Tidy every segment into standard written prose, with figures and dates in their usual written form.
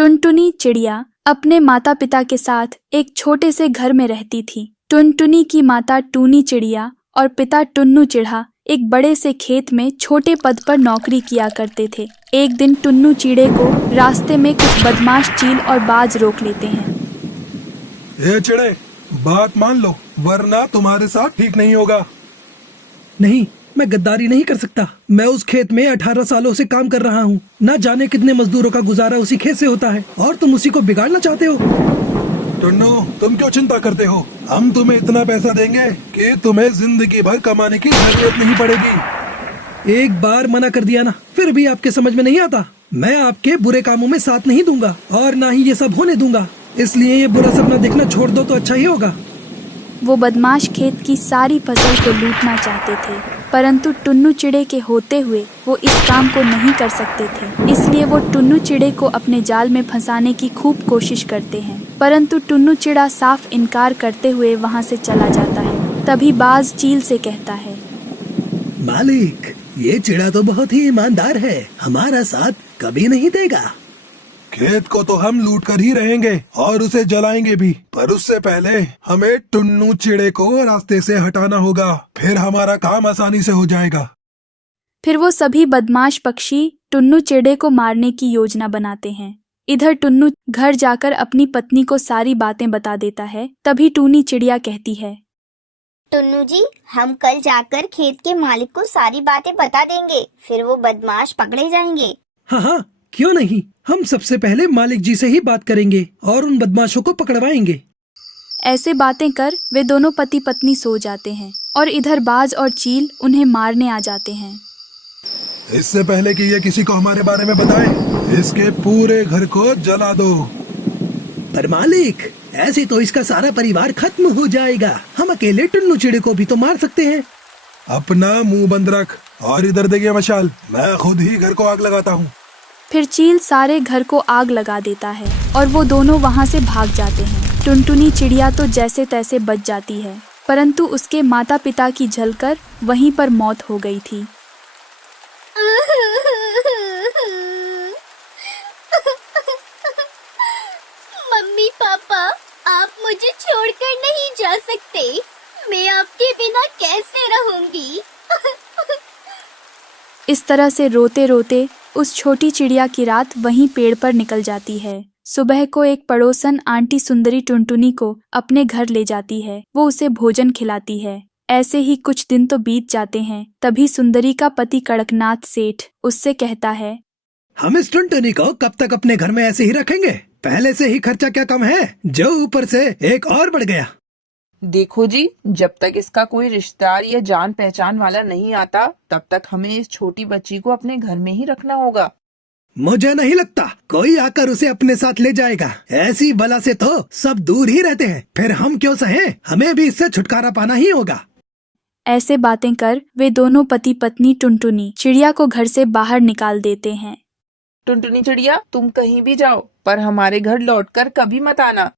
टुनटुनी चिड़िया अपने माता पिता के साथ एक छोटे से घर में रहती थी। टुनटुनी की माता टूनी चिड़िया और पिता टुन्नू चिढ़ा एक बड़े से खेत में छोटे पद पर नौकरी किया करते थे। एक दिन टुन्नू चिड़े को रास्ते में कुछ बदमाश चील और बाज रोक लेते हैं। ये चिड़े, बात मान लो वरना तुम्हारे साथ ठीक नहीं होगा। नहीं, मैं गद्दारी नहीं कर सकता। मैं उस खेत में 18 सालों से काम कर रहा हूँ। न जाने कितने मजदूरों का गुजारा उसी खेत से होता है और तुम उसी को बिगाड़ना चाहते हो। टुन्नू, तुम क्यों चिंता करते हो? हम तुम्हें इतना पैसा देंगे कि तुम्हें जिंदगी भर कमाने की जरूरत नहीं पड़ेगी। एक बार मना कर दिया ना, फिर भी आपके समझ में नहीं आता। मैं आपके बुरे कामों में साथ नहीं दूंगा और ना ही ये सब होने दूंगा। इसलिए ये बुरा सपना देखना छोड़ दो तो अच्छा ही होगा। वो बदमाश खेत की सारी फसल को लूटना चाहते थे, परंतु टुन्नू चिड़े के होते हुए वो इस काम को नहीं कर सकते थे। इसलिए वो टुन्नू चिड़े को अपने जाल में फंसाने की खूब कोशिश करते हैं, परंतु टुन्नू चिड़ा साफ इनकार करते हुए वहाँ से चला जाता है। तभी बाज चील से कहता है, मालिक, ये चिड़ा तो बहुत ही ईमानदार है, हमारा साथ कभी नहीं देगा। खेत को तो हम लूट कर ही रहेंगे और उसे जलाएंगे भी, पर उससे पहले हमें टुन्नू चिड़े को रास्ते से हटाना होगा, फिर हमारा काम आसानी से हो जाएगा। फिर वो सभी बदमाश पक्षी टुन्नू चिड़े को मारने की योजना बनाते हैं। इधर टुन्नू घर जाकर अपनी पत्नी को सारी बातें बता देता है। तभी टूनी चिड़िया कहती है, टुन्नू जी, हम कल जाकर खेत के मालिक को सारी बातें बता देंगे, फिर वो बदमाश पकड़े जाएंगे। हाँ हाँ, क्यों नहीं। हम सबसे पहले मालिक जी से ही बात करेंगे और उन बदमाशों को पकड़वाएंगे। ऐसे बातें कर वे दोनों पति पत्नी सो जाते हैं और इधर बाज और चील उन्हें मारने आ जाते हैं। इससे पहले कि ये किसी को हमारे बारे में बताए, इसके पूरे घर को जला दो। पर मालिक, ऐसे तो इसका सारा परिवार खत्म हो जाएगा। हम अकेले टुन्नू चिड़े को भी तो मार सकते हैं। अपना मुंह बंद रख और इधर देखिए मशाल, मैं खुद ही घर को आग लगाता हूँ। फिर चील सारे घर को आग लगा देता है और वो दोनों वहाँ से भाग जाते हैं। टुनटुनी चिड़िया तो जैसे तैसे बच जाती है, परंतु उसके माता पिता की जलकर वहीं पर मौत हो गई थी। मम्मी पापा, आप मुझे छोड़कर नहीं जा सकते। मैं आपके बिना कैसे रहूंगी? इस तरह से रोते रोते उस छोटी चिड़िया की रात वहीं पेड़ पर निकल जाती है। सुबह को एक पड़ोसन आंटी सुंदरी टुनटुनी को अपने घर ले जाती है। वो उसे भोजन खिलाती है। ऐसे ही कुछ दिन तो बीत जाते हैं। तभी सुंदरी का पति कड़कनाथ सेठ उससे कहता है, हम इस टुनटुनी को कब तक अपने घर में ऐसे ही रखेंगे? पहले से ही खर्चा क्या कम है, जो ऊपर से एक और बढ़ गया। देखो जी, जब तक इसका कोई रिश्तेदार या जान पहचान वाला नहीं आता, तब तक हमें इस छोटी बच्ची को अपने घर में ही रखना होगा। मुझे नहीं लगता कोई आकर उसे अपने साथ ले जाएगा। ऐसी बला से तो सब दूर ही रहते हैं। फिर हम क्यों सहें? हमें भी इससे छुटकारा पाना ही होगा। ऐसे बातें कर वे दोनों पति पत्नी टुनटुनी चिड़िया को घर से बाहर निकाल देते हैं। टुनटुनी चिड़िया, तुम कहीं भी जाओ, पर हमारे घर लौटकर कभी मत आना।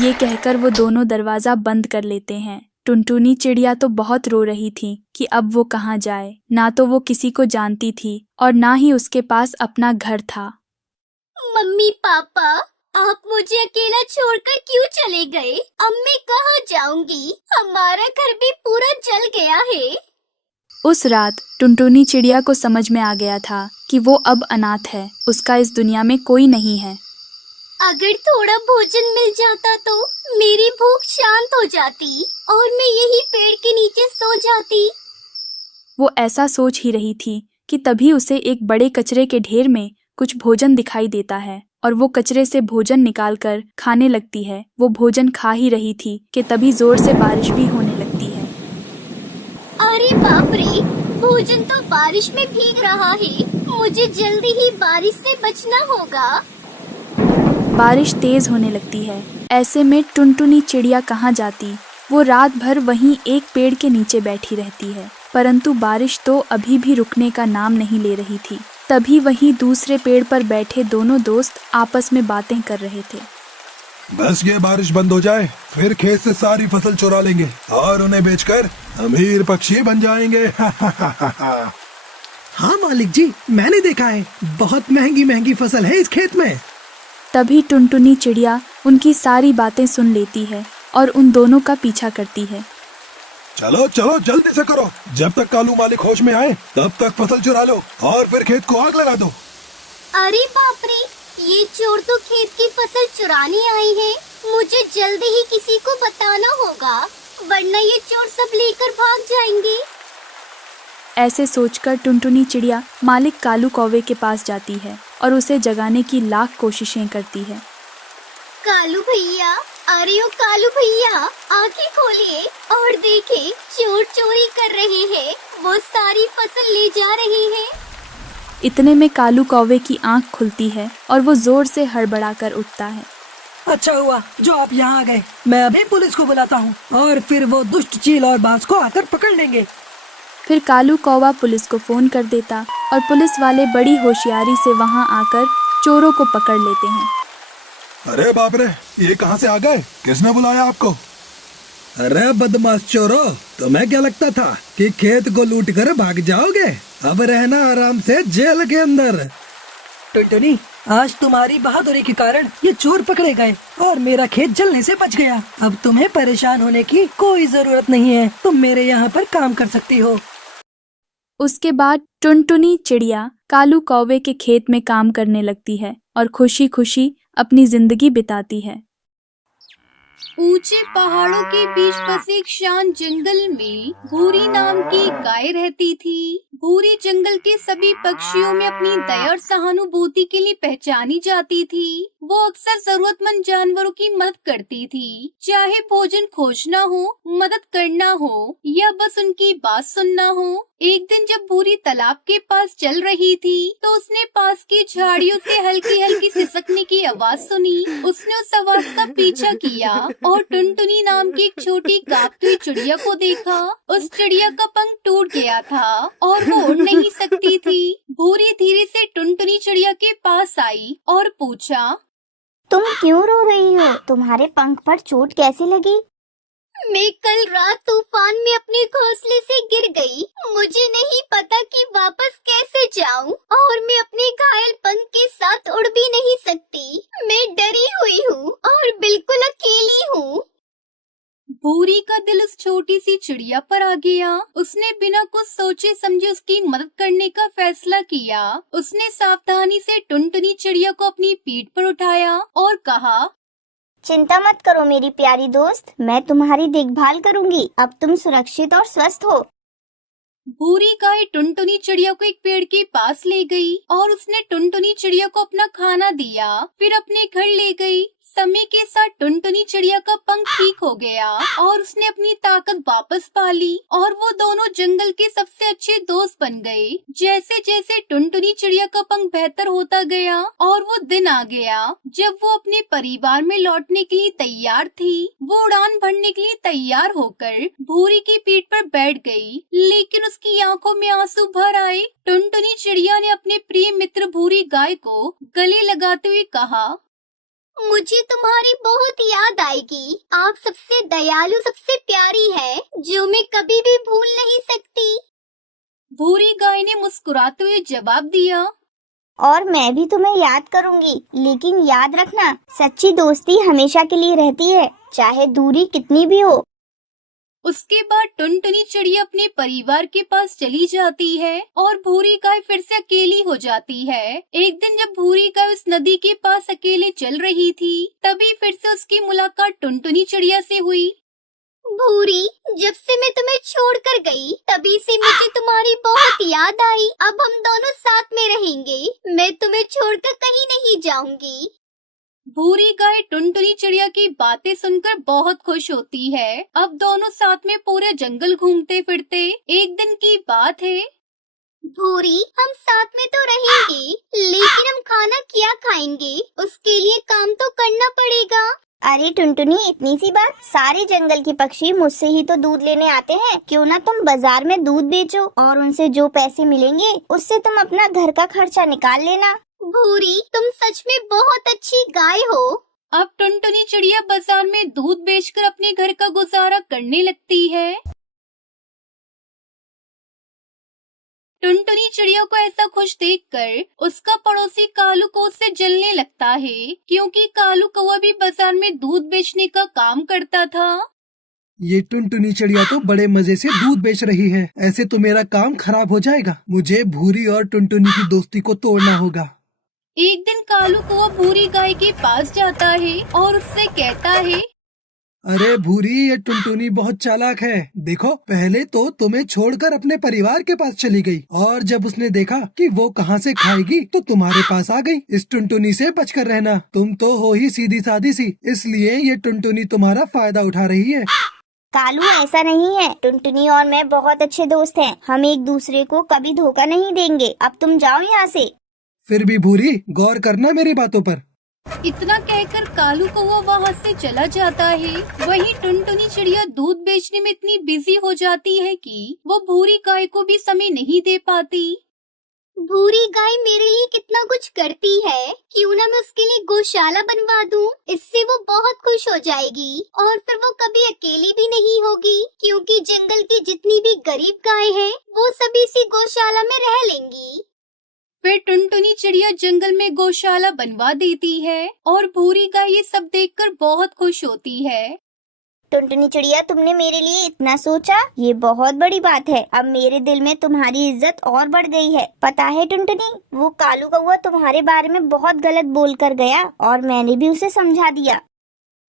ये कहकर वो दोनों दरवाजा बंद कर लेते हैं। टुनटुनी चिड़िया तो बहुत रो रही थी कि अब वो कहाँ जाए। ना तो वो किसी को जानती थी और ना ही उसके पास अपना घर था। मम्मी पापा, आप मुझे अकेला छोड़कर क्यों चले गए? अब मैं कहाँ जाऊंगी? हमारा घर भी पूरा जल गया है। उस रात टुनटुनी चिड़िया को समझ में आ गया था कि वो अब अनाथ है। उसका इस दुनिया में कोई नहीं है। अगर थोड़ा भोजन मिल जाता तो मेरी भूख शांत हो जाती और मैं यही पेड़ के नीचे सो जाती। वो ऐसा सोच ही रही थी कि तभी उसे एक बड़े कचरे के ढेर में कुछ भोजन दिखाई देता है और वो कचरे से भोजन निकालकर खाने लगती है। वो भोजन खा ही रही थी कि तभी जोर से बारिश भी होने लगती है। अरे बाप रे, भोजन तो बारिश में भीग रहा है। मुझे जल्दी ही बारिश से बचना होगा। बारिश तेज होने लगती है। ऐसे में टुनटुनी चिड़िया कहाँ जाती। वो रात भर वहीं एक पेड़ के नीचे बैठी रहती है, परंतु बारिश तो अभी भी रुकने का नाम नहीं ले रही थी। तभी वहीं दूसरे पेड़ पर बैठे दोनों दोस्त आपस में बातें कर रहे थे। बस ये बारिश बंद हो जाए, फिर खेत से सारी फसल चुरा लेंगे और उन्हें बेचकर अमीर पक्षी बन जाएंगे। हाँ मालिक जी, मैंने देखा है, बहुत महंगी महंगी फसल है इस खेत में। तभी टुनटुनी चिड़िया उनकी सारी बातें सुन लेती है और उन दोनों का पीछा करती है। चलो चलो जल्दी से करो, जब तक कालू मालिक होश में आए तब तक फसल चुरा लो और फिर खेत को आग लगा दो। अरे बाप रे, ये चोर तो खेत की फसल चुराने आए हैं। मुझे जल्दी ही किसी को बताना होगा, वरना ये चोर सब लेकर भाग जाएंगे। ऐसे सोचकर टुनटुनी चिड़िया मालिक कालू कौवे के पास जाती है और उसे जगाने की लाख कोशिशें करती है। कालू भैया, अरे ओ कालू भैया, आंखें खोलिए और देखें, चोर चोरी कर रहे हैं। वो सारी फसल ले जा रहे हैं। इतने में कालू कौवे की आंख खुलती है और वो जोर से हड़बड़ाकर उठता है। अच्छा हुआ जो आप यहाँ आ गए। मैं अभी पुलिस को बुलाता हूँ और फिर वो दुष्ट चील और बाज को आकर पकड़ लेंगे। फिर कालू कौवा पुलिस को फोन कर देता और पुलिस वाले बड़ी होशियारी से वहां आकर चोरों को पकड़ लेते हैं। अरे बाप रे, ये कहाँ से आ गए? किसने बुलाया आपको? अरे बदमाश चोरों, तुम्हें क्या लगता था कि खेत को लूट कर भाग जाओगे? अब रहना आराम से जेल के अंदर। टुनटुनी, आज तुम्हारी बहादुरी के कारण ये चोर पकड़े गए और मेरा खेत जलने से बच गया। अब तुम्हें परेशान होने की कोई जरूरत नहीं है, तुम मेरे यहाँ पर काम कर सकती हो। उसके बाद टुनटुनी चिड़िया कालू कौवे के खेत में काम करने लगती है और खुशी खुशी अपनी जिंदगी बिताती है। ऊंचे पहाड़ों के बीच बसे एक शांत जंगल में भूरी नाम की एक गाय रहती थी। भूरी जंगल के सभी पक्षियों में अपनी दया और सहानुभूति के लिए पहचानी जाती थी। वो अक्सर जरूरतमंद जानवरों की मदद करती थी, चाहे भोजन खोजना हो, मदद करना हो या बस उनकी बात सुनना हो। एक दिन जब भूरी तालाब के पास चल रही थी तो उसने पास की झाड़ियों से हल्की हल्की सिसकने की आवाज सुनी। उसने उस आवाज का पीछा किया और टुनटुनी नाम की एक छोटी कांपती हुई चिड़िया को देखा। उस चिड़िया का पंख टूट गया था और वो उड़ नहीं सकती थी। भूरी धीरे से टुनटुनी चिड़िया के पास आई और पूछा, तुम क्यों रो रही हो? तुम्हारे पंख पर चोट कैसे लगी? मैं कल रात तूफान में अपने घोंसले से गिर गई। मुझे नहीं पता कि वापस कैसे जाऊं और मैं अपने घायल पंख के साथ उड़ भी नहीं सकती। मैं डरी हुई हूँ और बिल्कुल अकेली हूँ। भूरी का दिल उस छोटी सी चिड़िया पर आ गया। उसने बिना कुछ सोचे समझे उसकी मदद करने का फैसला किया। उसने सावधानी से टुनटुनी चिड़िया को अपनी पीठ पर उठाया और कहा, चिंता मत करो मेरी प्यारी दोस्त, मैं तुम्हारी देखभाल करूंगी। अब तुम सुरक्षित और स्वस्थ हो। भूरी गाय टुनटुनी चिड़िया को एक पेड़ के पास ले गई और उसने टुनटुनी चिड़िया को अपना खाना दिया, फिर अपने घर ले गई। समय के साथ टुनटुनी चिड़िया का पंख ठीक हो गया और उसने अपनी ताकत वापस पा ली और वो दोनों जंगल के सबसे अच्छे दोस्त बन गए। जैसे जैसे टुनटुनी चिड़िया का पंख बेहतर होता गया और वो दिन आ गया जब वो अपने परिवार में लौटने के लिए तैयार थी। वो उड़ान भरने के लिए तैयार होकर भूरी की पीठ पर बैठ गई, लेकिन उसकी आंखों में आंसू भर आए। टुनटुनी चिड़िया ने अपने प्रिय मित्र भूरी गाय को गले लगाते हुए कहा, मुझे तुम्हारी बहुत याद आएगी। आप सबसे दयालु, सबसे प्यारी है, जो मैं कभी भी भूल नहीं सकती। भूरी गाय ने मुस्कुराते हुए जवाब दिया, और मैं भी तुम्हें याद करूंगी, लेकिन याद रखना, सच्ची दोस्ती हमेशा के लिए रहती है, चाहे दूरी कितनी भी हो। उसके बाद टुनटुनी चिड़िया अपने परिवार के पास चली जाती है और भूरी गाय फिर से अकेली हो जाती है। एक दिन जब भूरी गाय उस नदी के पास अकेले चल रही थी, तभी फिर से उसकी मुलाकात टुनटुनी चिड़िया से हुई। भूरी, जब से मैं तुम्हें छोड़कर गई, तभी से मुझे तुम्हारी बहुत याद आई। अब हम दोनों साथ में रहेंगे। मैं तुम्हें छोड़कर कहीं नहीं जाऊंगी। भूरी गाय टुनटुनी चिड़िया की बातें सुनकर बहुत खुश होती है। अब दोनों साथ में पूरे जंगल घूमते फिरते। एक दिन की बात है, भूरी, हम साथ में तो रहेंगे, लेकिन हम खाना क्या खाएंगे? उसके लिए काम तो करना पड़ेगा। अरे टुनटुनी, इतनी सी बात, सारे जंगल के पक्षी मुझसे ही तो दूध लेने आते हैं। क्यों ना तुम बाजार में दूध बेचो और उनसे जो पैसे मिलेंगे उससे तुम अपना घर का खर्चा निकाल लेना। भूरी, तुम सच में बहुत अच्छी गाय हो। अब टुनटुनी चिड़िया बाजार में दूध बेचकर अपने घर का गुजारा करने लगती है। टुनटुनी चिड़िया को ऐसा खुश देखकर उसका पड़ोसी कालू को उससे जलने लगता है, क्योंकि कालू कौवा भी बाजार में दूध बेचने का काम करता था। ये टुनटुनी चिड़िया तो बड़े मजे से दूध बेच रही है, ऐसे तो मेरा काम खराब हो जाएगा। मुझे भूरी और टुनटुनी की दोस्ती को तोड़ना होगा। एक दिन कालू कौवा भूरी गाय के पास जाता है और उससे कहता है, अरे भूरी, ये टुनटुनी बहुत चालाक है। देखो, पहले तो तुम्हें छोड़कर अपने परिवार के पास चली गई, और जब उसने देखा कि वो कहाँ से खाएगी तो तुम्हारे पास आ गई। इस टुनटुनी से बचकर रहना, तुम तो हो ही सीधी सादी सी, इसलिए ये टुनटुनी तुम्हारा फायदा उठा रही है। कालू, ऐसा नहीं है। टुनटुनी और मैं बहुत अच्छे दोस्त हैं। हम एक दूसरे को कभी धोखा नहीं देंगे। अब तुम जाओ यहाँ से। फिर भी भूरी, गौर करना मेरी बातों पर। इतना कहकर कालू कौवा वहाँ से चला जाता है। वहीं टुनटुनी चिड़िया दूध बेचने में इतनी बिजी हो जाती है कि वो भूरी गाय को भी समय नहीं दे पाती। भूरी गाय मेरे लिए कितना कुछ करती है, क्यों ना मैं उसके लिए गौशाला बनवा दूं। इससे वो बहुत खुश हो जाएगी और फिर वो कभी अकेली भी नहीं होगी, क्योंकि जंगल की जितनी भी गरीब गाय हैं, वो सभी इसी गौशाला में रह लेंगी। फिर टुनटुनी चिड़िया जंगल में गौशाला बनवा देती है और भूरी गाय ये सब देखकर बहुत खुश होती है। टुनटुनी चिड़िया, तुमने मेरे लिए इतना सोचा, ये बहुत बड़ी बात है। अब मेरे दिल में तुम्हारी इज्जत और बढ़ गई है। पता है टुनटुनी, वो कालू कौवा तुम्हारे बारे में बहुत गलत बोल कर गया और मैंने भी उसे समझा दिया।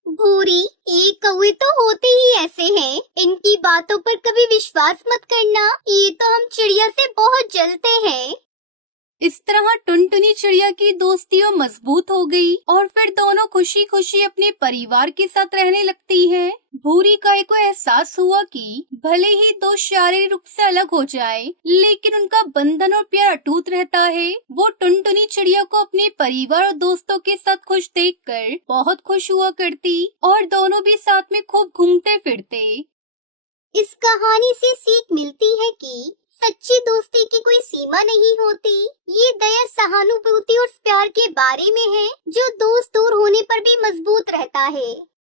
भूरी, ये कौवे तो होते ही ऐसे हैं। इनकी बातों पर कभी विश्वास मत करना। ये तो हम चिड़िया से बहुत जलते हैं। इस तरह टुनटुनी चिड़िया की दोस्ती और मजबूत हो गई और फिर दोनों खुशी खुशी अपने परिवार के साथ रहने लगती हैं। भूरी गाय को एहसास हुआ कि भले ही दो शारीरिक रूप से अलग हो जाए, लेकिन उनका बंधन और प्यार अटूट रहता है। वो टुनटुनी चिड़िया को अपने परिवार और दोस्तों के साथ खुश देखकर बहुत खुश हुआ करती और दोनों भी साथ में खूब घूमते फिरते। इस कहानी से सीख मिलती है कि सच्ची दोस्ती की कोई सीमा नहीं होती। ये दया, सहानुभूति और प्यार के बारे में है, जो दोस्त दूर होने पर भी मजबूत रहता है।